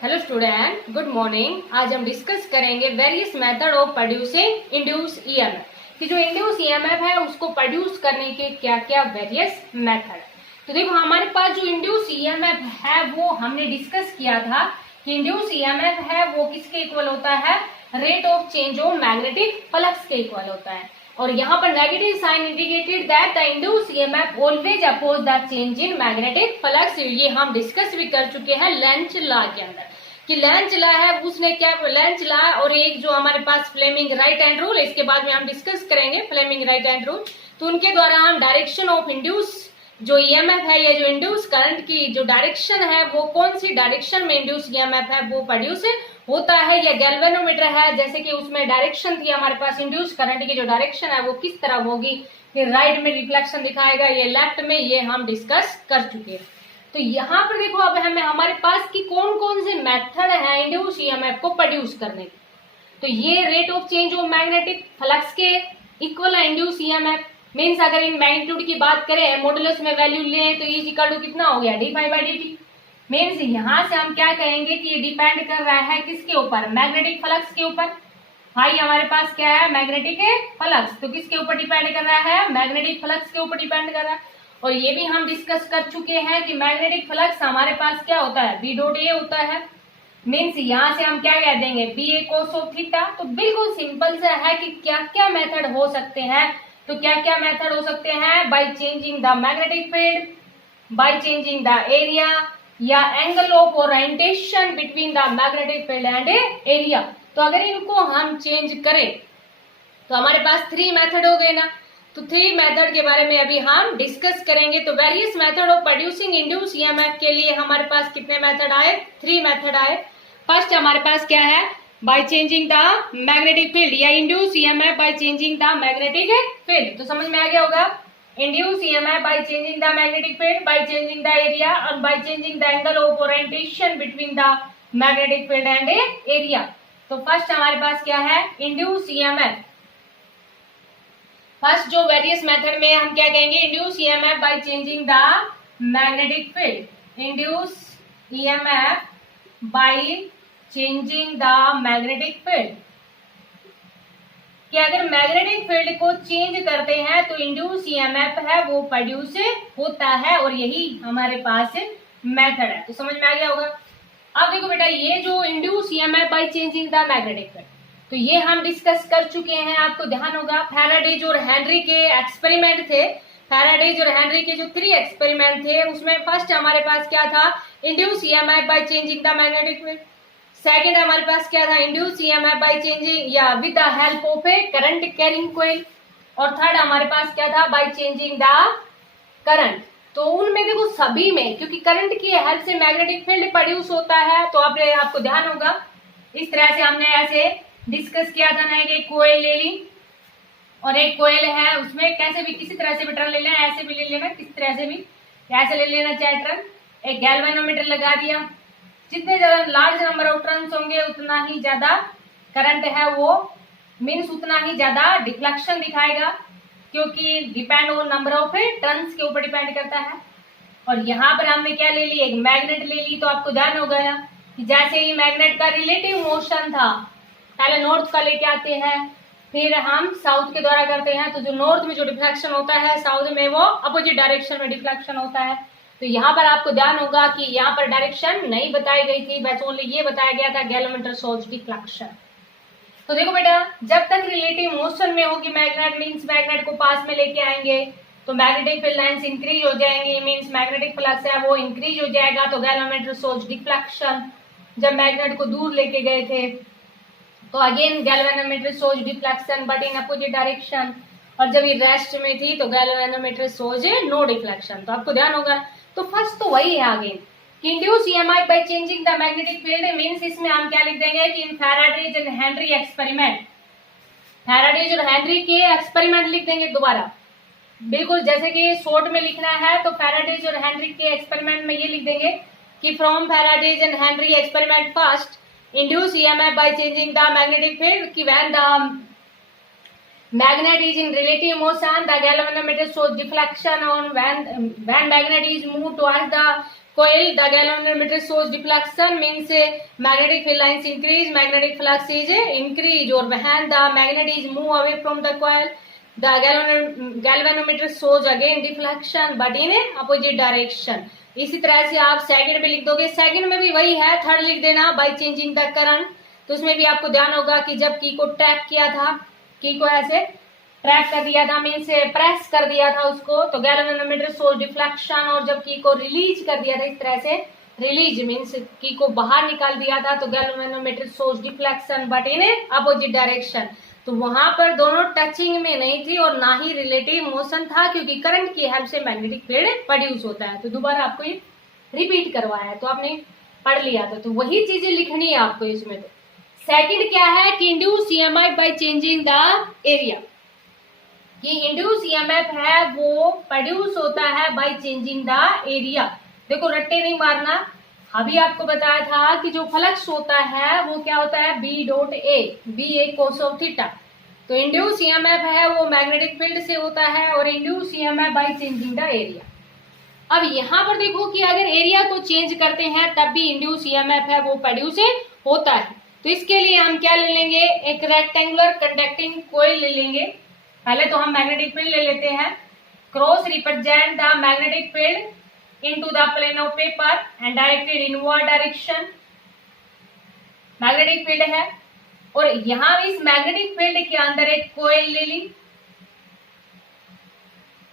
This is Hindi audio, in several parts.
Hello student, good morning. आज हम डिस्कस करेंगे various method of producing induce EMF कि जो इंड्यूस ईएमएफ है उसको प्रोड्यूस करने के क्या क्या वेरियस मेथड है। तो देखो, हमारे पास जो इंड्यूस ईएमएफ है वो हमने डिस्कस किया था कि इंड्यूस ईएमएफ है वो किसके इक्वल होता है, rate of change of magnetic flux के इक्वल होता है। और यहाँ पर negative sign indicated that the induce EMF always oppose the change in magnetic flux. ये हम डिस्कस भी कर चुके हैं लेंज लॉ के अंदर कि लेंज लॉ है उसने क्या, लेंज लॉ और एक जो हमारे पास फ्लेमिंग राइट हैंड रूल, इसके बाद में हम डिस्कस करेंगे फ्लेमिंग राइट हैंड रूल। तो उनके द्वारा हम डायरेक्शन ऑफ इंड्यूस जो ईएमएफ है या जो इंड्यूस करंट की जो डायरेक्शन है वो कौन सी डायरेक्शन में इंड्यूस ईएमएफ है वो प्रोड्यूस होता है, या गैल्वेनोमीटर है जैसे कि उसमें डायरेक्शन थी हमारे पास इंड्यूस करंट की जो डायरेक्शन है वो किस तरह होगी, फिर राइट में रिफ्लेक्शन दिखाएगा, ये लेफ्ट में, ये हम डिस्कस कर चुके हैं। तो यहाँ पर देखो अब हमें हमारे पास की कौन कौन से मेथड है इंड्यूस ईएमएफ को प्रोड्यूस करने की। तो ये rate of change of magnetic flux के इक्वल है इंड्यूस ईएमएफ। मीन्स अगर इन मैग्नीट्यूड की बात करें, मॉडुलस में वैल्यू लें तो ई इक्वल टू कितना हो गया, डी∅/dt। मीन्स यहाँ से हम क्या कहेंगे कि ये डिपेंड कर रहा है किसके ऊपर, मैग्नेटिक फ्लक्स के ऊपर। भाई हमारे पास क्या है, मैग्नेटिक फ्लक्स, तो किसके ऊपर डिपेंड कर रहा है, मैग्नेटिक फ्लक्स के ऊपर डिपेंड कर रहा है। और ये भी हम डिस्कस कर चुके हैं कि मैग्नेटिक फ्लक्स हमारे पास क्या होता है, बी डॉट ए होता है। मीन्स यहाँ से हम क्या कह देंगे, B A cos of theta. तो बिल्कुल सिंपल सा है कि क्या क्या मेथड हो सकते हैं। तो क्या क्या मेथड हो सकते हैं, by changing the magnetic field, by changing the area, या angle of orientation between the magnetic field and area. तो अगर इनको हम चेंज करें तो हमारे पास 3 मेथड हो गए ना। तो 3 मेथड के बारे में अभी हम डिस्कस करेंगे। तो various method of producing induce EMF के लिए हमारे पास कितने मेथड आए, 3 मेथड आए। फर्स्ट हमारे पास क्या है, by changing the magnetic field, या induce EMF by changing the magnetic field. तो समझ में आ गया होगा, induce EMF by changing the magnetic field, by changing the area, और by changing the angle of orientation between the magnetic field and area. तो फर्स्ट हमारे पास क्या है, इंड्यूस ईएमएफ। फर्स्ट जो वेरियस मेथड में हम क्या कहेंगे, induce EMF by changing the magnetic field, induce EMF by changing the magnetic field. कि अगर मैग्नेटिक फील्ड को चेंज करते हैं तो इंड्यूस ईएमएफ है वो प्रोड्यूस होता है, और यही हमारे पास मेथड है। तो समझ में आ गया होगा। अब देखो बेटा, ये जो induce EMF by changing the magnetic field, तो ये हम डिस्कस कर चुके हैं, आपको ध्यान होगा। फैराडेज और हेनरी के एक्सपेरिमेंट थे, फैराडेज और हेनरी के जो 3 एक्सपेरिमेंट थे उसमें फर्स्ट हमारे पास क्या था, induce EMF by changing the magnetic field. Second हमारे पास क्या था, इंड्यूस ईएमएफ बाय चेंजिंग या with the help of A current carrying coil. और थर्ड हमारे पास क्या था, बाय चेंजिंग द करंट। तो उनमें देखो सभी में, क्योंकि करंट की हेल्प से मैग्नेटिक फील्ड प्रोड्यूस होता है, तो आपको ध्यान होगा इस तरह से हमने ऐसे डिस्कस किया था ना, एक कोयल ले ली और एक कोयल है उसमें कैसे भी किसी तरह से भी टर्न ले लेना, ऐसे भी ले लेना, किस तरह से भी ऐसे ले लेना चाहे टर्न। एक गैल्वेनोमीटर लगा दिया, जितने ज्यादा लार्ज नंबर ऑफ टर्न्स होंगे उतना ही ज्यादा करंट है वो, मीन्स उतना ही ज्यादा डिफ्लेक्शन दिखाएगा, क्योंकि depend on number of turns के ऊपर डिपेंड करता है। और यहाँ पर हमने क्या ले ली, एक मैग्नेट ले ली। तो आपको ध्यान होगा कि जैसे ही मैग्नेट का रिलेटिव मोशन था, पहले नॉर्थ का लेके आते हैं, फिर हम साउथ के द्वारा करते हैं, तो जो नॉर्थ में जो डिफ्लेक्शन होता है साउथ में वो अपोजिट डायरेक्शन में डिफ्लेक्शन होता है। तो यहाँ पर आपको ध्यान होगा कि यहाँ पर डायरेक्शन नहीं बताई गई थी, बस ओनली ये बताया गया था गैलोमीटर शोज डिफ्लेक्शन। तो देखो बेटा, जब तक रिलेटिव मोशन में होगी मैग्नेट, मीन्स मैग्नेट को पास में लेके आएंगे तो मैग्नेटिक फील्ड लाइंस इंक्रीज हो जाएंगी, मीन्स मैग्नेटिक फ्लक्स है वो इंक्रीज हो जाएगा, तो गैलोमीटर शोज डिफ्लेक्शन। जब मैग्नेट को दूर लेके गए थे तो again galvanometer shows deflection but in opposite direction, और जब ये रेस्ट में थी तो गैल्वेनोमीटर शोज नो डिफ्लेक्शन। तो आपको ध्यान होगा। तो फर्स्ट तो वही है again, induce EMF by changing the magnetic field, means इसमें हम क्या लिख देंगे कि in Faraday's and Henry experiment, Faraday's और हेनरी के एक्सपेरिमेंट लिख देंगे दोबारा, बिल्कुल जैसे कि शॉर्ट में लिखना है। तो फैराडेज और हेनरी के एक्सपेरिमेंट में ये लिख देंगे कि from Faraday's and Henry experiment first induce EMF by changing the magnetic field, कि when the magnet is in relative motion, the galvanometer shows deflection on when magnet is moved towards the coil, the galvanometer shows deflection, means magnetic field lines increase, magnetic flux is increase, or when the magnet is move away from the coil, the galvanometer shows again deflection but in opposite direction. इसी तरह से आप सेकंड में लिख दोगे, सेकंड में भी वही है, थर्ड लिख देना बाय चेंजिंग द करंट। तो उसमें भी आपको ध्यान होगा कि जब की को टैप किया था, की को ऐसे ट्रैप कर दिया था, मीन से प्रेस कर दिया था उसको, तो गैल्वेनोमीटर शोज डिफ्लेक्शन, और जब की को रिलीज कर दिया था इस तरह से, रिलीज मीन्स की को बाहर निकाल दिया था, तो galvanometer shows deflection but in opposite direction. तो वहां पर दोनों टचिंग में नहीं थी और ना ही रिलेटिव मोशन था, क्योंकि करंट की हेल्प से मैग्नेटिक फील्ड प्रोड्यूस होता है। तो दोबारा आपको ये रिपीट करवाया है, तो आपने पढ़ लिया था, तो वही चीजें लिखनी है आपको इसमें। तो सेकंड क्या है कि induce EMF by changing the area. ये इंड्यूस ईएमएफ है वो प्रोड्यूस होता है बाय चेंजिंग द एरिया। देखो रट्टे नहीं मारना, अभी आपको बताया था कि जो फ्लक्स होता है वो क्या होता है, B dot A, B A cos of theta. तो इंड्यूस ईएमएफ है वो मैग्नेटिक फील्ड से होता है, और induce EMF by changing the area. अब यहाँ पर देखो कि अगर एरिया को चेंज करते हैं तब भी इंड्यूस ईएमएफ है वो प्रोड्यूस होता है। तो इसके लिए हम क्या ले लेंगे, एक रेक्टेंगुलर कंडक्टिंग कॉइल ले लेंगे। पहले तो हम मैग्नेटिक फील्ड ले लेते हैं। Cross represent the magnetic field into the plane of paper and directed inward direction. Magnetic field है और यहां इस मैग्नेटिक फील्ड के अंदर एक कॉइल ले ली,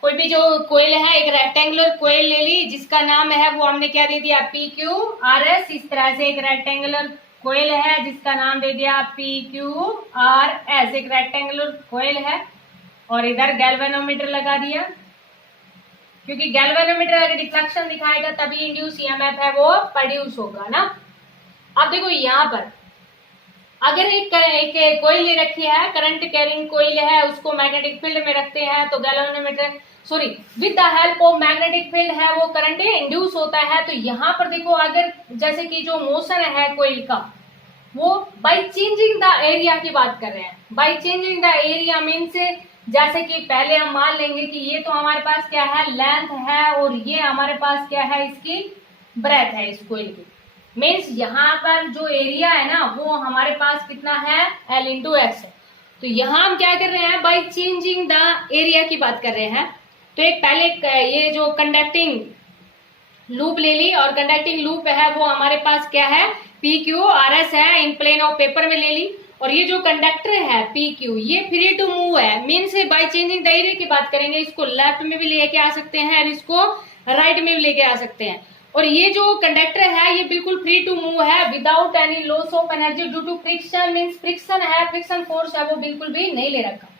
कोई भी जो कॉइल है एक रेक्टेंगुलर कॉइल ले ली, जिसका नाम है वो हमने क्या दे दिया, पी क्यू आर एस। इस तरह से एक रेक्टेंगुलर कॉइल है जिसका नाम दे दिया पी क्यू आर एस, एक रेक्टेंगुलर कॉइल है। और इधर गैल्वेनोमीटर लगा दिया, क्योंकि गैल्वेनोमीटर अगर डिफ्लेक्शन दिखाएगा तभी इंड्यूस ईएमएफ है वो प्रोड्यूस होगा ना। अब देखो यहाँ पर अगर एक कॉइल ले रखी है, करंट कैरिंग कॉइल है, उसको मैग्नेटिक फील्ड में रखते हैं, तो galvanometer with the help of magnetic field है वो करंट इंड्यूस होता है। तो यहाँ पर देखो अगर जैसे कि जो मोशन है कॉइल का वो बाय चेंजिंग द एरिया की बात कर रहे हैं। By changing the area means जैसे कि पहले हम मान लेंगे कि ये तो हमारे पास क्या है, लेंथ है, और ये हमारे पास क्या है, इसकी ब्रेथ है इस कॉइल की। मीन्स यहाँ पर जो एरिया है ना वो हमारे पास कितना है, L इंटू एक्स है। तो यहाँ हम क्या कर रहे हैं, बाय चेंजिंग द एरिया की बात कर रहे हैं। तो एक पहले ये जो कंडक्टिंग लूप ले ली, और कंडक्टिंग लूप है वो हमारे पास क्या है, पी क्यू आर एस है, इन प्लेन ऑफ पेपर में ले ली। और ये जो कंडक्टर है पी क्यू ये फ्री टू मूव है, means by changing the area की बात करेंगे, इसको लेफ्ट में भी लेके आ सकते हैं और इसको राइट में भी लेके आ सकते हैं। और ये जो कंडक्टर है ये बिल्कुल फ्री टू मूव है without any loss of energy due to friction, means friction है, फ्रिक्शन फोर्स है वो बिल्कुल भी नहीं ले रखा।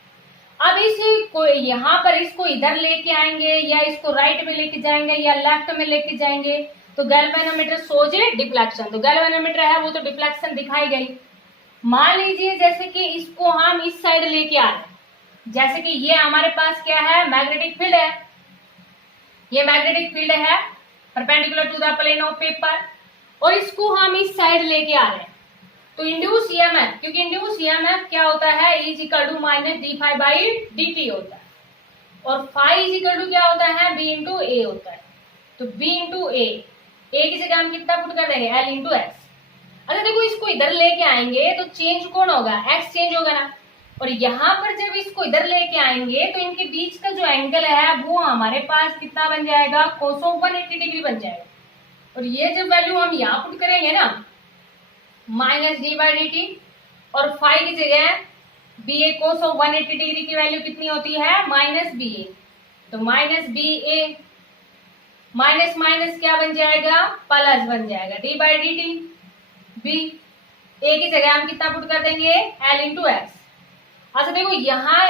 अब इसको यहाँ पर इसको इधर लेके आएंगे या इसको राइट में लेके जाएंगे या लेफ्ट में लेके जाएंगे, तो गैल्वेनोमीटर शोज डिफ्लेक्शन। तो गैल्वेनोमीटर है वो तो डिफ्लेक्शन दिखाई गई। मान लीजिए जैसे कि इसको हम इस साइड लेके आ रहे हैं, जैसे कि ये हमारे पास क्या है, मैग्नेटिक फील्ड है, ये मैग्नेटिक फील्ड है perpendicular to the plane of paper, और इसको हम इस साइड लेके आ रहे हैं। तो इंड्यूस ईएमएफ, क्योंकि इंड्यूस ईएमएफ क्या होता है, E is equal to minus D phi by D T होता है, और फाई इज इक्वल टू क्या होता है, B इंटू ए होता है। तो B इंटू ए की जगह हम कितना पुट कर देंगे, L इंटू एक्स। अच्छा देखो इसको इधर लेके आएंगे तो चेंज कौन होगा, एक्स चेंज होगा ना। और यहाँ पर जब इसको इधर लेके आएंगे तो इनके बीच का जो एंगल है वो हमारे पास कितना बन जाएगा, कोस ऑफ 180 डिग्री बन जाएगा। और ये जब वैल्यू हम यहाँ पुट करेंगे ना, minus D by D T, और फाई की जगह B A cos of 180 degree की वैल्यू कितनी होती है, माइनस बी ए। तो minus B A minus minus क्या बन जाएगा, प्लस बन जाएगा, D by D T. B A की जगह हम कितना पुट कर देंगे, L इंटू एक्स। अच्छा देखो यहाँ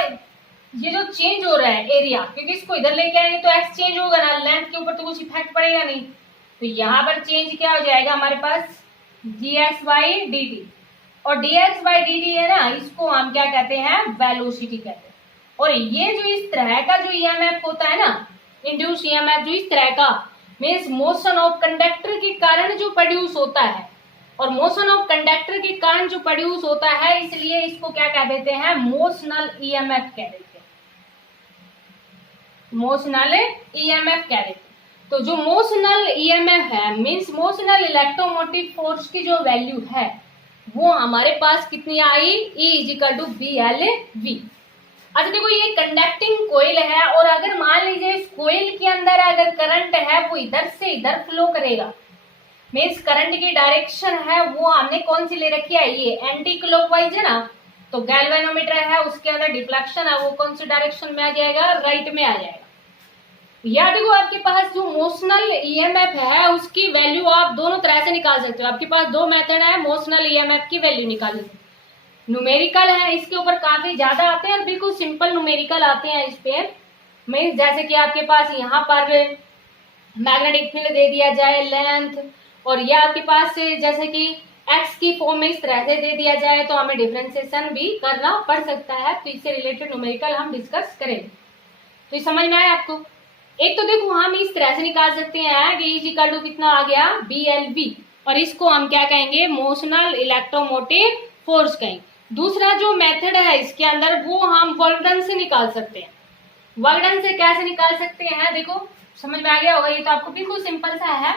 ये जो चेंज हो रहा है एरिया, क्योंकि इसको इधर लेके आएंगे तो एक्स चेंज होगा ना, लेंथ के ऊपर तो कुछ इफेक्ट पड़ेगा नहीं। तो यहाँ पर चेंज क्या हो जाएगा हमारे पास, जी एक्स बाई डी टी। और D x by D T है ना, इसको हम क्या कहते हैं, वेलोसिटी कहते हैं। और ये जो इस तरह का जो ईएमएफ होता है ना, इंड्यूस ईएमएफ जो इस तरह का, मीन्स मोशन ऑफ कंडक्टर के कारण जो प्रोड्यूस होता है, और मोशन ऑफ कंडक्टर के कारण जो प्रोड्यूस होता है, इसलिए इसको क्या कह देते हैं, मोशनल ईएमएफ कह देते हैं, मोशनल ईएमएफ कह देते हैं। तो जो मोशनल ईएमएफ है मींस मोशनल इलेक्ट्रोमोटिव फोर्स की जो वैल्यू है वो हमारे पास कितनी आई, E इजिकल टू BLV। अच्छा देखो ये कंडक्टिंग कोयल है और अगर मान लीजिए इस कोयल के अंदर अगर करंट है वो इधर से इधर फ्लो करेगा, मीन्स करंट की डायरेक्शन है वो हमने कौन सी ले रखी है, ये एंटी क्लॉकवाइज है ना। तो गैल्वेनोमीटर है उसके अंदर डिफ्लेक्शन है वो कौन सी डायरेक्शन में आ जाएगा, राइट में आ जाएगा। या देखो आपके पास जो मोशनल ईएमएफ है उसकी वैल्यू आप दोनों तरह से निकाल सकते हो। आपके पास दो मेथड है मोशनल ईएमएफ की वैल्यू निकालने के, न्यूमेरिकल है इसके ऊपर काफी ज्यादा आते हैं और बिल्कुल सिंपल न्यूमेरिकल आते हैं इस पे। मीन्स जैसे कि आपके पास यहाँ पर मैग्नेटिक फील्ड दे दिया जाए लेंथ, और ये आपके पास जैसे कि एक्स की फॉर्म में इस तरह से दे दिया जाए तो हमें डिफरेंशिएशन भी करना पड़ सकता है। तो इससे रिलेटेड न्यूमेरिकल हम डिस्कस करेंगे। तो ये समझ में आया आपको। एक तो देखो हम इस तरह से निकाल सकते हैं कि इक्वल टू कितना आ गया BLV, और इसको हम क्या कहेंगे, मोशनल इलेक्ट्रोमोटिव फोर्स कहेंगे। दूसरा जो मेथड है इसके अंदर वो हम वर्क डन से निकाल सकते हैं। वर्क डन से कैसे निकाल सकते हैं, देखो समझ में आ गया होगा। ये तो आपको बिल्कुल सिंपल सा है,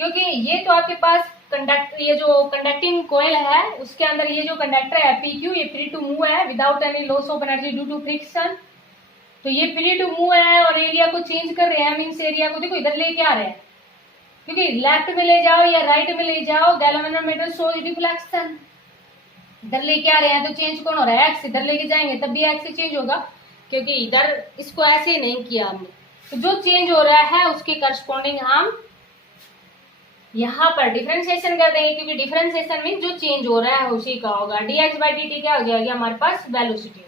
क्योंकि ये तो आपके पास ये जो कंडक्टिंग कोयल है उसके अंदर ये जो कंडक्टर है PQ, ये फ्री टू मूव है without any loss of energy due to friction. तो ये फ्री टू मूव है और एरिया को चेंज कर रहे हैं, मीन्स एरिया को देखो इधर लेके आ रहे हैं, क्योंकि लेफ्ट में ले जाओ या राइट में ले जाओ गैल्वेनोमीटर शोज डिफ्लेक्शन। इधर लेके आ रहे हैं तो चेंज कौन हो रहा है, एक्स। इधर लेके जाएंगे तब भी एक्स चेंज होगा, क्योंकि इधर इसको ऐसे नहीं किया हमने। तो जो चेंज हो रहा है उसके करस्पॉन्डिंग हम यहाँ पर डिफरेंशिएशन कर देंगे, क्योंकि डिफरेंशिएशन मीन जो चेंज हो रहा है उसी का होगा। dx/dt क्या हो जाएगी हमारे पास, वेलोसिटी।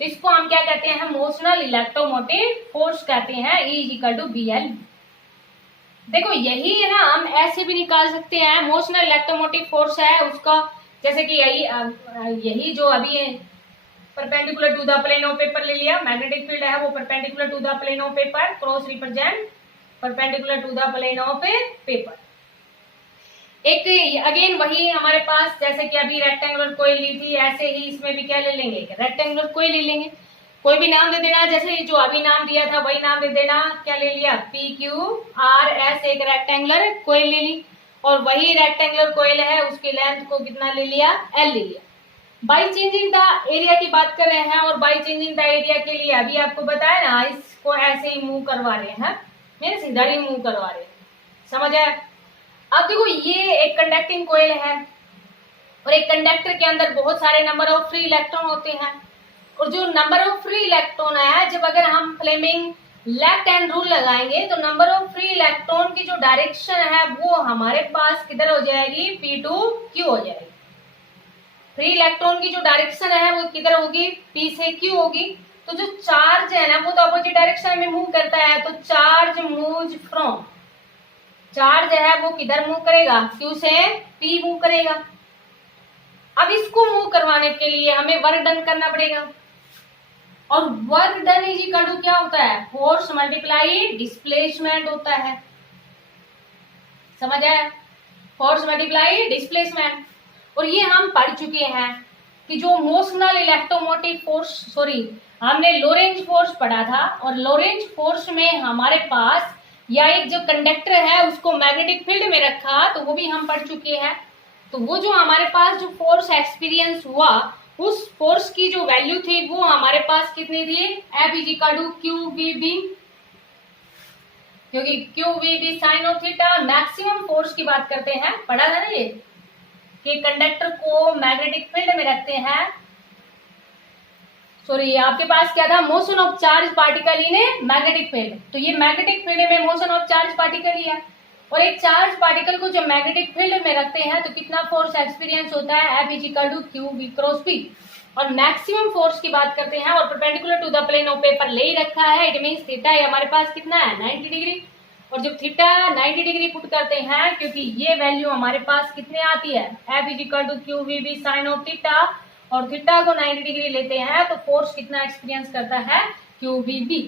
तो इसको हम क्या कहते हैं, मोशनल इलेक्ट्रोमोटिव फोर्स कहते हैं, E इक्वल टू BL। देखो यही है ना, हम ऐसे भी निकाल सकते हैं। मोशनल इलेक्ट्रोमोटिव फोर्स है उसका, जैसे कि यही जो अभी perpendicular to the plane of paper ले लिया, मैग्नेटिक फील्ड है वो perpendicular to the plane of paper, cross represent perpendicular to the plane of paper. एक अगेन वही हमारे पास, जैसे कि अभी रेक्टेंगुलर कोयल ली थी, ऐसे ही इसमें भी क्या ले लेंगे, रेक्टेंगुलर कोयल ले लेंगे। कोई भी नाम दे देना, जैसे जो अभी नाम दिया था वही नाम दे देना। क्या ले लिया, PQRS, एक रेक्टेंगुलर कोयल ले ली, और वही रेक्टेंगुलर कोयल है उसकी लेंथ को कितना ले लिया, L ले लिया। बाई चेंजिंग द एरिया की बात कर रहे हैं, और बाई चेंजिंग द एरिया के लिए अभी आपको बताया ना, इसको ऐसे ही मूव करवा रहे हैं, मीन्स इधर ही मूव करवा रहे हैं, समझ आया। अब देखो ये एक कंडक्टिंग कोयल है और एक कंडक्टर के अंदर बहुत सारे नंबर ऑफ फ्री इलेक्ट्रॉन होते हैं, और जो नंबर ऑफ फ्री इलेक्ट्रॉन है, जब अगर हम फ्लेमिंग लेफ्ट हैंड रूल लगाएंगे तो नंबर ऑफ फ्री इलेक्ट्रॉन की जो डायरेक्शन है वो हमारे पास किधर हो जाएगी, P to Q हो जाएगी। फ्री इलेक्ट्रॉन की जो डायरेक्शन है वो किधर होगी, P से Q होगी। तो जो चार्ज है ना वो तो अपोजिट डायरेक्शन में मूव करता है, तो चार्ज मूव्स फ्रॉम, चार्ज है वो किधर मूव करेगा, Q से P मूव करेगा। अब इसको मूव करवाने के लिए हमें वर्क डन करना पड़ेगा, और work done is equal to क्या होता है, फोर्स मल्टीप्लाई डिस्प्लेसमेंट होता है, समझ आया, फोर्स मल्टीप्लाई डिस्प्लेसमेंट। और ये हम पढ़ चुके हैं कि जो मोशनल इलेक्ट्रोमोटिव फोर्स, सॉरी हमने लोरेंज फोर्स पढ़ा था, और लोरेंज फोर्स में हमारे पास या एक जो कंडक्टर है उसको मैग्नेटिक फील्ड में रखा, तो वो भी हम पढ़ चुके हैं। तो वो जो हमारे पास जो फोर्स एक्सपीरियंस हुआ, उस फोर्स की जो वैल्यू थी वो हमारे पास कितनी थी, F is equal to QVB, क्योंकि QVB sine of theta maximum force की बात करते हैं, पढ़ा था ना ये, कि कंडक्टर को मैग्नेटिक फील्ड में रखते हैं। सॉरी आपके पास क्या था, motion of charge particle in magnetic field. तो ये मैग्नेटिक फील्ड में मोशन ऑफ चार्ज पार्टिकल ही है, और एक चार्ज पार्टिकल को जब मैग्नेटिक फील्ड में रखते हैं तो कितना फोर्स एक्सपीरियंस होता है, F is equal to QV cross P। और मैक्सिमम फोर्स की बात करते हैं, और perpendicular to the plane of paper ले ही रखा है, इट मींस थीटा हमारे पास कितना है, 90 डिग्री। और जब थीटा 90 डिग्री पुट करते हैं, क्योंकि ये वैल्यू हमारे पास कितने आती है, F is equal to QVB sine of theta, और थीटा को 90 डिग्री लेते हैं तो फोर्स कितना एक्सपीरियंस करता है, QVB।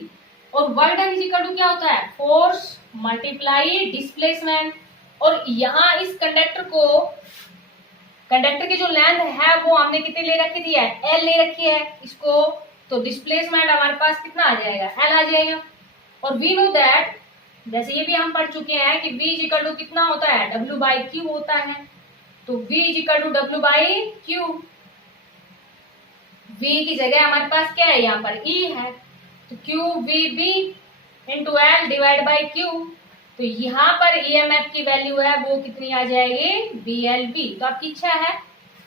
और work done is equal to क्या होता है, फोर्स मल्टीप्लाई डिस्प्लेसमेंट। और यहाँ इस कंडक्टर को, कंडक्टर की जो लेंथ है वो हमने कितनी ले रखी थी, L ले रखी है इसको, तो डिस्प्लेसमेंट हमारे पास कितना आ जाएगा, L आ जाएगा। और वी नो दैट जैसे ये भी हम पढ़ चुके हैं कि V इक्वल टू कितना होता है, W बाई क्यू होता है। तो V equal to W by Q, V की जगह हमारे पास क्या है, यहाँ पर E है, तो Q V B into L divide by Q. तो यहाँ पर EMF की वैल्यू है वो कितनी आ जाएगी, BLV। तो आपकी इच्छा है,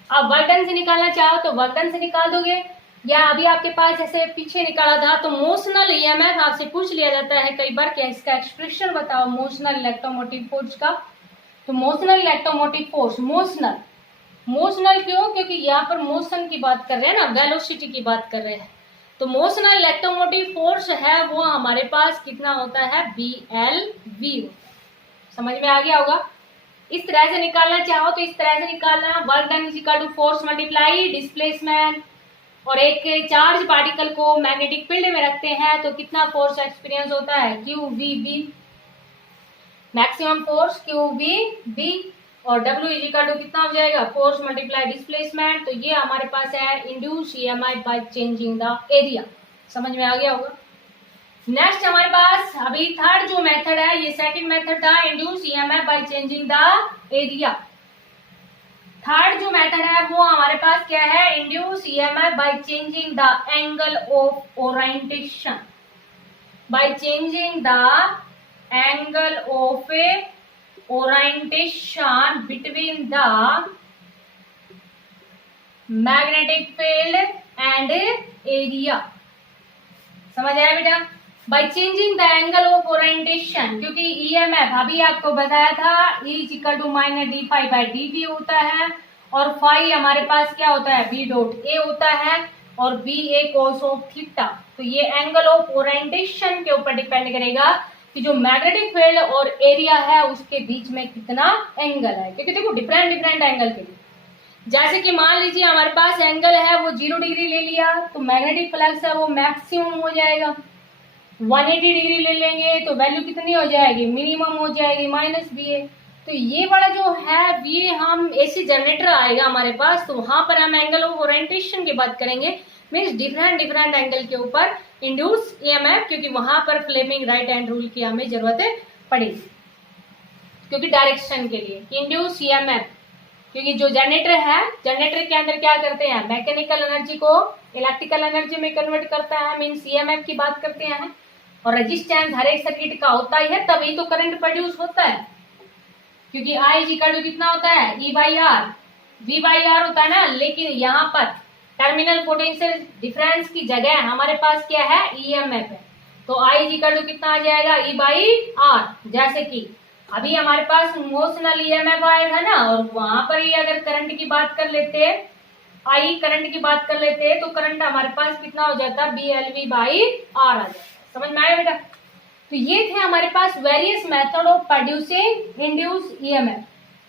अब वर्क डन से निकालना चाहो तो वर्क डन से निकाल दोगे, या अभी आपके पास जैसे पीछे निकाला था तो मोशनल EMF आपसे पूछ लिया जाता है कई बार, क्या इसका एक्सप्रेशन बताओ मोशनल इलेक्ट्रोमोटिव फोर्स का। तो मोशनल इलेक्ट्रोमोटिव फोर्स, मोशनल क्यों, क्योंकि यहाँ पर मोशन की बात कर रहे हैं ना, वेलोसिटी की बात कर रहे हैं। तो मोशनल इलेक्ट्रोमोटिव फोर्स है वो हमारे पास कितना होता है, BLV। समझ में आ गया होगा। इस तरह से निकालना चाहो तो इस तरह से निकालना, work done is equal to force multiply displacement, और एक चार्ज पार्टिकल को मैग्नेटिक फील्ड में रखते हैं तो कितना फोर्स एक्सपीरियंस होता है, QVB, मैक्सिमम फोर्स QVB, और W इज इक्वल टू कितना हो जाएगा, फोर्स मल्टीप्लाई डिस्प्लेसमेंट। तो ये हमारे पास है induce EMI bye changing the area. समझ में आ गया होगा। नेक्स्ट हमारे पास अभी थर्ड जो मेथड है, ये सेकंड मेथड था, induce EMF bye changing the area. Third जो मेथड है वो हमारे पास क्या है, induce EMF bye changing the angle of orientation, bye changing the angle of orientation between the magnetic field and area। समझ आया बेटा, by changing the angle of orientation, क्योंकि EMF अभी आपको बताया था E is equal to minus D phi by D V होता है, और फाई हमारे पास क्या होता है, B डॉट A होता है, और B A cos of theta. तो ये एंगल ऑफ ओरिएंटेशन के ऊपर डिपेंड करेगा कि जो मैग्नेटिक फील्ड और एरिया है उसके बीच में कितना एंगल है, क्योंकि देखो डिफरेंट एंगल के लिए, जैसे कि मान लीजिए हमारे पास एंगल है वो 0 डिग्री ले लिया तो मैग्नेटिक फ्लक्स है वो मैक्सिमम हो जाएगा, 180 डिग्री ले लेंगे तो वैल्यू कितनी हो जाएगी, मिनिमम हो जाएगी -BA। तो ये वाला जो है ये हम AC जनरेटर आएगा हमारे पास, तो वहां पर हम एंगल ऑफ ओरिएंटेशन की बात करेंगे, मीन्स डिफरेंट एंगल के ऊपर इंड्यूस EMF, क्योंकि वहां पर फ्लेमिंग राइट हैंड रूल की हमें जरूरत पड़ेगी, क्योंकि डायरेक्शन के लिए इंड्यूस EMF, क्योंकि जो जनरेटर है, जनरेटर के अंदर क्या करते हैं, मैकेनिकल एनर्जी को इलेक्ट्रिकल एनर्जी में कन्वर्ट करता है, मीन्स EMF की बात करते हैं, और रेजिस्टेंस हर एक सर्किट का होता ही है, तभी तो करंट प्रोड्यूस होता है, क्योंकि I इज इक्वल टू कितना होता है, E by R, V by R होता है ना। लेकिन यहाँ पर टर्मिनल पोटेंशियल डिफरेंस की जगह हमारे पास क्या है, EMF है, तो I इज इक्वल टू कितना आ जाएगा, E बाई आर। जैसे कि अभी हमारे पास मोशनल EMF आया था ना, और वहां पर ही अगर करंट की बात कर लेते, I करंट की बात कर लेते, तो करंट हमारे पास कितना हो जाता, BLV बाई आर आ जाता। समझ में आया बेटा। तो ये थे हमारे पास various method of producing induce EMF,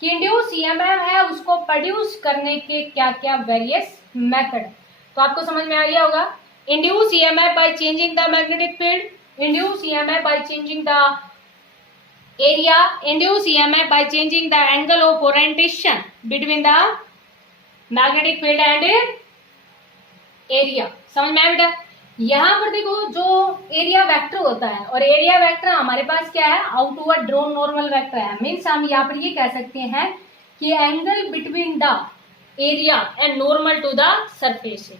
कि इंड्यूस EMF है उसको प्रोड्यूस करने के क्या क्या वेरियस मेथड। तो आपको समझ में आ गया होगा। Induce EMF bye changing the magnetic field, induce EMF bye changing the area, induce EMF bye changing the angle of orientation between the magnetic field and area. समझ में आया बेटा। यहाँ पर देखो जो एरिया वेक्टर होता है, और एरिया वेक्टर हमारे पास क्या है, आउटवर्ड ड्रॉन नॉर्मल वेक्टर है, मीन्स हम यहाँ पर ये कह सकते हैं कि angle between the area and normal to the surface,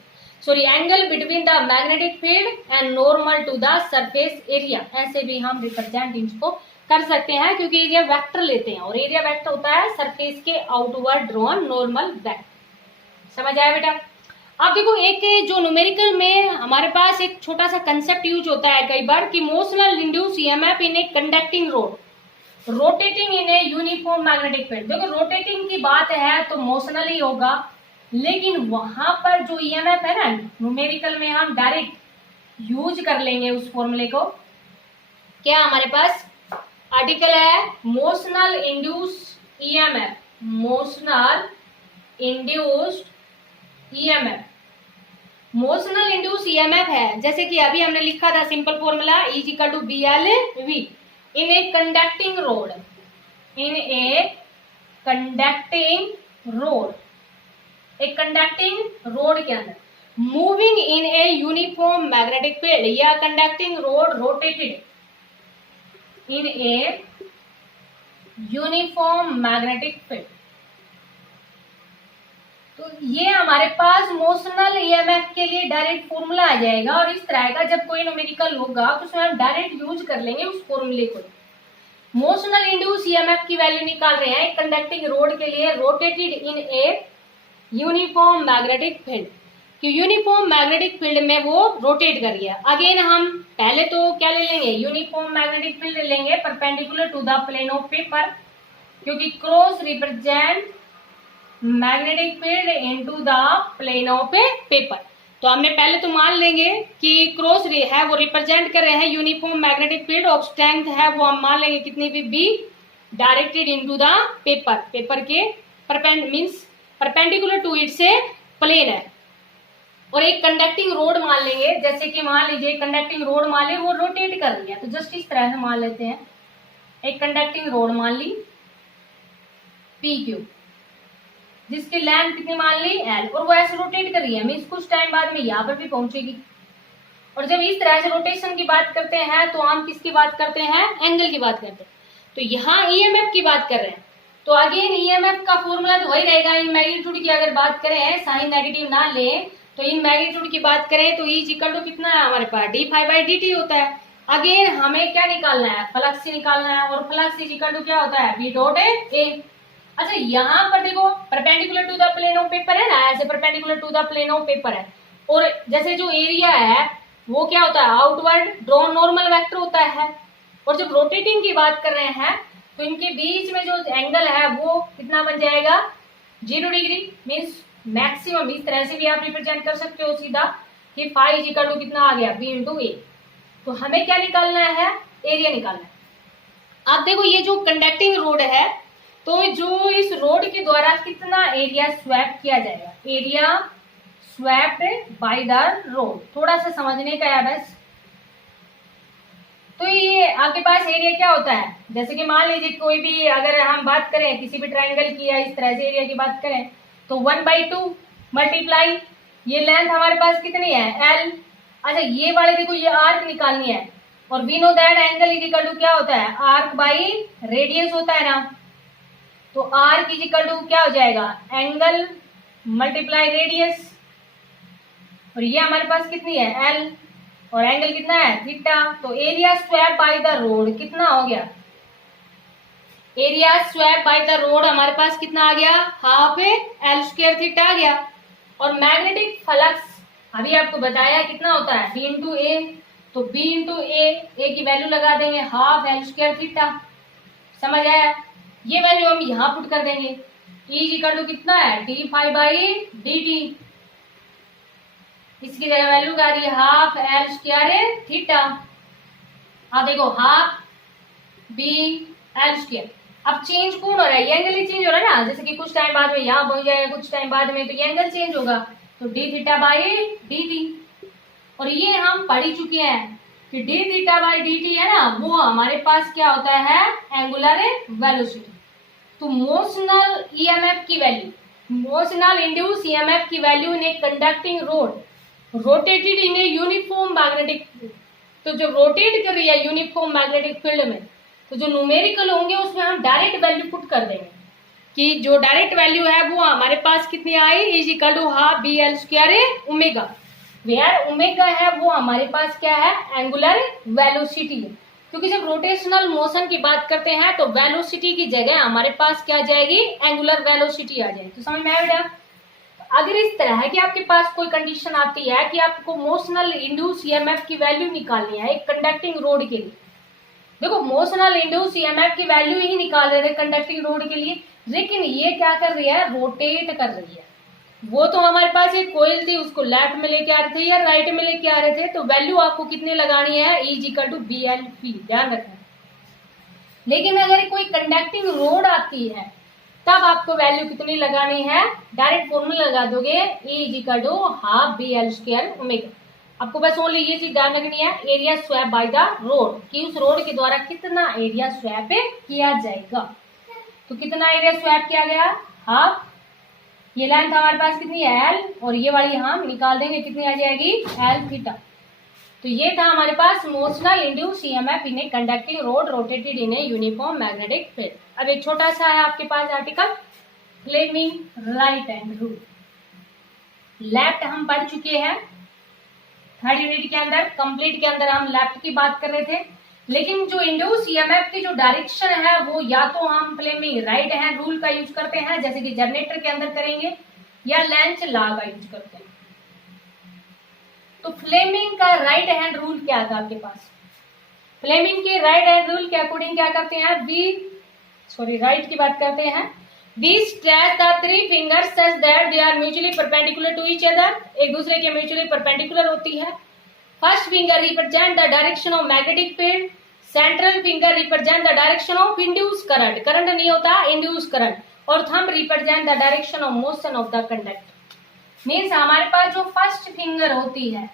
sorry angle between the magnetic field and normal to the surface area, ऐसे भी हम रिप्रेजेंट इसको कर सकते हैं, क्योंकि एरिया वेक्टर लेते हैं, और एरिया वेक्टर होता है सरफेस के आउटवर्ड ड्रॉन नॉर्मल वेक्टर। समझ आया बेटा। अब देखो एक जो न्यूमेरिकल में हमारे पास एक छोटा सा कंसेप्ट यूज होता है कई बार, कि motional induce EMF in a conducting road rotating in a uniform magnetic field. देखो रोटेटिंग की बात है तो मोशनल ही होगा, लेकिन वहां पर जो EMF है ना, न्यूमेरिकल में हम डायरेक्ट यूज कर लेंगे उस फॉर्मूले को। क्या हमारे पास आर्टिकल है, motional induce EMF, motional induced EMF, motional induce EMF है, जैसे कि अभी हमने लिखा था simple formula E is equal to BLV in a conducting rod, in a conducting rod, एक कंडक्टिंग रोड के अंदर moving in a uniform magnetic field, या conducting rod rotated in a uniform magnetic field. तो ये हमारे पास मोशनल ईएमएफ के लिए डायरेक्ट फॉर्मूला आ जाएगा, और इस तरह का जब कोई न्यूमेरिकल होगा तो उसमें हम डायरेक्ट यूज कर लेंगे उस फॉर्मूले को। मोशनल इंड्यूस ईएमएफ की वैल्यू निकाल रहे हैं कंडक्टिंग रोड के लिए rotated in a uniform magnetic field, कि यूनिफॉर्म मैग्नेटिक फील्ड में वो रोटेट कर गया। अगेन हम पहले तो क्या ले लेंगे, यूनिफॉर्म मैग्नेटिक फील्ड ले लेंगे perpendicular to the plane of paper, क्योंकि cross represent magnetic field into the plane of a paper. तो हमने पहले तो मान लेंगे कि क्रॉस है वो रिप्रेजेंट कर रहे हैं uniform magnetic field, of strength है वो हम मान लेंगे कितनी भी be directed into the paper, paper के परपेंडिकुलर टू इट से प्लेन है। और एक कंडक्टिंग रोड मान लेंगे, जैसे कि मान लीजिए कंडक्टिंग रोड मान ली वो रोटेट कर रही है, तो जस्ट इस तरह से मान लेते हैं। एक कंडक्टिंग रोड मान ली पी क्यू, जिसकी लेंथ कितनी मान ली एल, और वो ऐसे रोटेट कर रही है, मीन्स कुछ टाइम बाद में यहाँ पर भी पहुंचेगी। और जब इस तरह से रोटेशन की बात करते हैं तो हम किसकी बात करते हैं, एंगल की बात करते हैं। तो यहाँ ईएमएफ की बात कर रहे हैं, तो अगेन ईएमएफ का फॉर्मूला तो वही रहेगा। इन मैग्नीट्यूड की अगर बात करें, साइन नेगेटिव ना लें, तो इन मैग्नीट्यूड की बात करें तो ई इक्वल टू कितना है हमारे पास D phi by D T होता है। अगेन हमें क्या निकालना है, फ्लक्स निकालना है, और फ्लक्स इज इक्वल टू क्या होता है बी डॉट ए। अच्छा यहाँ पर देखो perpendicular to the plane of paper है ना, ऐसे perpendicular to the plane of paper है, और जैसे जो एरिया है वो क्या होता है आउटवर्ड ड्रॉन नॉर्मल वेक्टर होता है। और जब रोटेटिंग की बात कर रहे हैं तो इनके बीच में जो एंगल है वो कितना बन जाएगा 0 डिग्री, मीन्स मैक्सिमम। इस तरह से भी आप रिप्रेजेंट कर सकते हो सीधा कि फाई इज इक्वल टू कितना आ गया बी इंटू ए। तो हमें क्या निकालना है, एरिया निकालना है। अब देखो ये जो कंडक्टिंग रोड है, तो जो इस रोड के द्वारा कितना एरिया स्वैप किया जाएगा, area swapped bye the road, थोड़ा सा समझने का है बस। तो ये आपके पास एरिया क्या होता है, जैसे कि मान लीजिए कोई भी अगर हम बात करें किसी भी ट्रायंगल की या इस तरह से एरिया की बात करें तो 1/2 मल्टीप्लाई ये लेंथ हमारे पास कितनी है एल। अच्छा ये वाले देखो ये आर्क निकालनी है, और we know that angle is equal to क्या होता है आर्क बाई रेडियस होता है ना। तो आर्क इज इक्वल टू क्या हो जाएगा एंगल मल्टीप्लाई रेडियस, और ये हमारे पास कितनी है एल, और एंगल कितना है थीटा। तो area swap by the road कितना हो गया, area swap by the road हमारे पास कितना आ गया हाफ एल स्क्वायर थीटा आ गया। और मैग्नेटिक फ्लक्स अभी आपको बताया कितना होता है बी इंटू ए, तो बी इंटू ए की वैल्यू लगा देंगे हाफ एल स्क्वायर थीटा, समझ आया। ये वैल्यू हम यहाँ पुट कर देंगे, ई इक्वल टू कितना है D phi by D T, इसकी जगह वैल्यू क्या आ रही है हाफ एल स्क्वायर थीटा। अब देखो हाफ बी एल स्क्वायर, अब चेंज कौन हो रहा है, ये एंगल ही चेंज हो रहा है ना, जैसे कि कुछ टाइम बाद में यहाँ पहुंच जाएगा, कुछ टाइम बाद में तो ये एंगल चेंज होगा, तो D theta by D T. और ये हम पढ़ ही चुके हैं कि D theta by D T है ना, वो हमारे पास क्या होता है एंगुलर वेलोसिटी। तो मोशनल ईएमएफ की वैल्यू, मोशनल इंड्यूस ईएमएफ की value in a conducting rod rotated in a uniform magnetic, तो जो रोटेट कर रही है यूनिफॉर्म मैग्नेटिक फील्ड में, तो जो न्यूमेरिकल होंगे उसमें हम डायरेक्ट वैल्यू पुट कर देंगे कि जो डायरेक्ट वैल्यू है वो हमारे पास कितनी I is equal to half B L square omega, where omega है वो हमारे पास क्या है एंगुलर वेलोसिटी है। क्योंकि जब रोटेशनल मोशन की बात करते हैं तो वेलोसिटी की जगह हमारे पास क्या जाएगी एंगुलर वेलोसिटी आ जाएगी। तो समझ में आया बेटा। अगर इस तरह है कि आपके पास कोई कंडीशन आती है कि आपको मोशनल इंड्यूस ईएमएफ की वैल्यू निकालनी है एक कंडक्टिंग रोड के लिए, देखो मोशनल इंड्यूस ईएमएफ की वैल्यू ही निकाल रहे थे कंडक्टिंग रोड के लिए, लेकिन ये क्या कर रही है रोटेट कर रही है। वो तो हमारे पास एक कोयल थी उसको लेफ्ट में लेके आ रहे थे या राइट में लेके आ रहे थे, तो वैल्यू आपको कितने लगानी है is equal to B L P, ध्यान रखना। लेकिन अगर कोई कंडक्टिंग रोड आती है तब आपको वैल्यू कितनी लगानी है, डायरेक्ट फॉर्मूला लगा दोगे E is equal to half B L square omega. आपको बस ओनली ये चीज ध्यान रखनी है area swap by the rod, कि उस रोड के द्वारा कितना एरिया स्वैप किया जाएगा। तो कितना एरिया स्वैप किया गया हाफ, ये लेंथ हमारे पास कितनी है एल, और ये वाली हम निकाल देंगे कितनी आ जाएगी एल थीटा। तो ये था हमारे पास motional induce EMF in a conducting rod rotated in a uniform magnetic field. अब एक छोटा सा है आपके पास article Fleming right hand rule. Left हम पढ़ चुके हैं थर्ड यूनिट के अंदर, कंप्लीट के अंदर हम लेफ्ट की बात कर रहे थे, लेकिन जो इंड्यूस ईएमएफ की जो डायरेक्शन है वो या तो हम फ्लेमिंग राइट हैंड रूल का यूज करते हैं जैसे कि जनरेटर के अंदर करेंगे, या लेंज लॉ का यूज करते हैं। तो फ्लेमिंग का राइट हैंड रूल क्या था आपके पास? फ्लेमिंग के राइट हैंड रूल के अकॉर्डिंग क्या करते हैं? राइट की बात करते हैं। We stretch the three fingers such that they are mutually perpendicular to each other, एक दूसरे के म्यूचुअली परपेंडिकुलर होती है। First finger represent the direction of magnetic field, central finger represent the direction of induce current, current नहीं होता इंड्यूस करंट, और thumb represent the direction of motion of the conductor. Means हमारे पास जो फर्स्ट फिंगर होती है,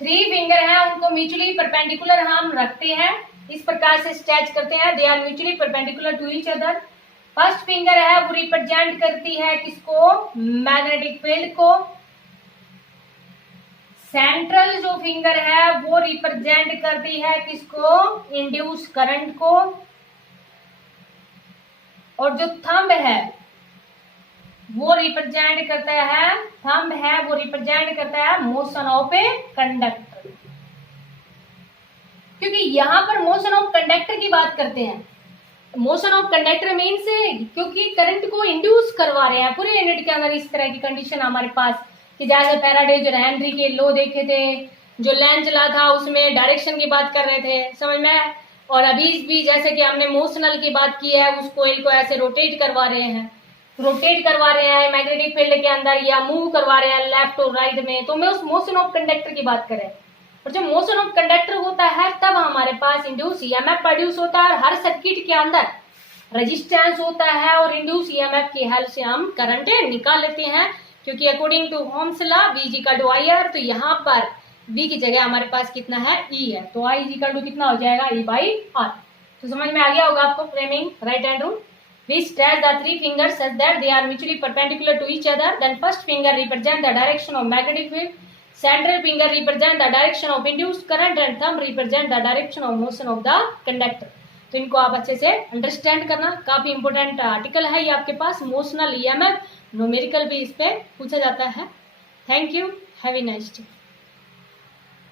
थ्री फिंगर है, उनको म्यूचुअली परपेंडिकुलर हम रखते हैं, इस प्रकार से स्ट्रेच करते हैं, they are mutually perpendicular to each other. First finger है वो रिप्रेजेंट करती है किसको? मैग्नेटिक फील्ड को। सेंट्रल जो फिंगर है वो रिप्रेजेंट करती है किसको? इंड्यूस करंट को। और जो थंब है वो रिप्रेजेंट करता है, थंब है वो रिप्रेजेंट करता है मोशन ऑफ ए कंडक्टर, क्योंकि यहां पर मोशन ऑफ कंडक्टर की बात करते हैं। मोशन ऑफ कंडक्टर मीन्स क्योंकि करंट को इंड्यूस करवा रहे हैं पूरे यूनिट के अंदर। इस तरह की कंडीशन हमारे पास कि जैसे फैराडे जो हेनरी के लॉ देखे थे, जो लेंज लॉ था उसमें डायरेक्शन की बात कर रहे थे, समझ में। और अभी भी जैसे कि हमने मोशनल की बात की है, उस कोइल को ऐसे रोटेट करवा रहे हैं मैग्नेटिक फील्ड के अंदर, या मूव करवा रहे हैं लेफ्ट और राइट में, तो मैं उस मोशन ऑफ कंडक्टर की बात करें। और जब मोशन ऑफ कंडक्टर होता है तब हमारे पास इंड्यूस ईएमएफ प्रोड्यूस होता है, और हर सर्किट के अंदर रेजिस्टेंस होता है, और इंड्यूस ईएमएफ की हेल्प से हम करंट निकाल लेते हैं, क्योंकि according to Ohm's law V equal to IR। तो यहाँ पर V की जगह हमारे पास कितना है? E है, तो I इक्वल टू कितना हो जाएगा? E by R। तो समझ में आ गया होगा आपको Fleming right hand rule. We stretch the three fingers such that they are mutually perpendicular to each other. Then first finger represent the direction of magnetic field, central finger represent the direction of induced current, and thumb represent the direction of motion of the conductor. तो इनको आप अच्छे से अंडरस्टैंड करना, काफी इंपोर्टेंट आर्टिकल है ये आपके पास। मोशनल ईएमएफ न्यूमेरिकल भी इस पे पूछा जाता है। Thank you, have a nice day.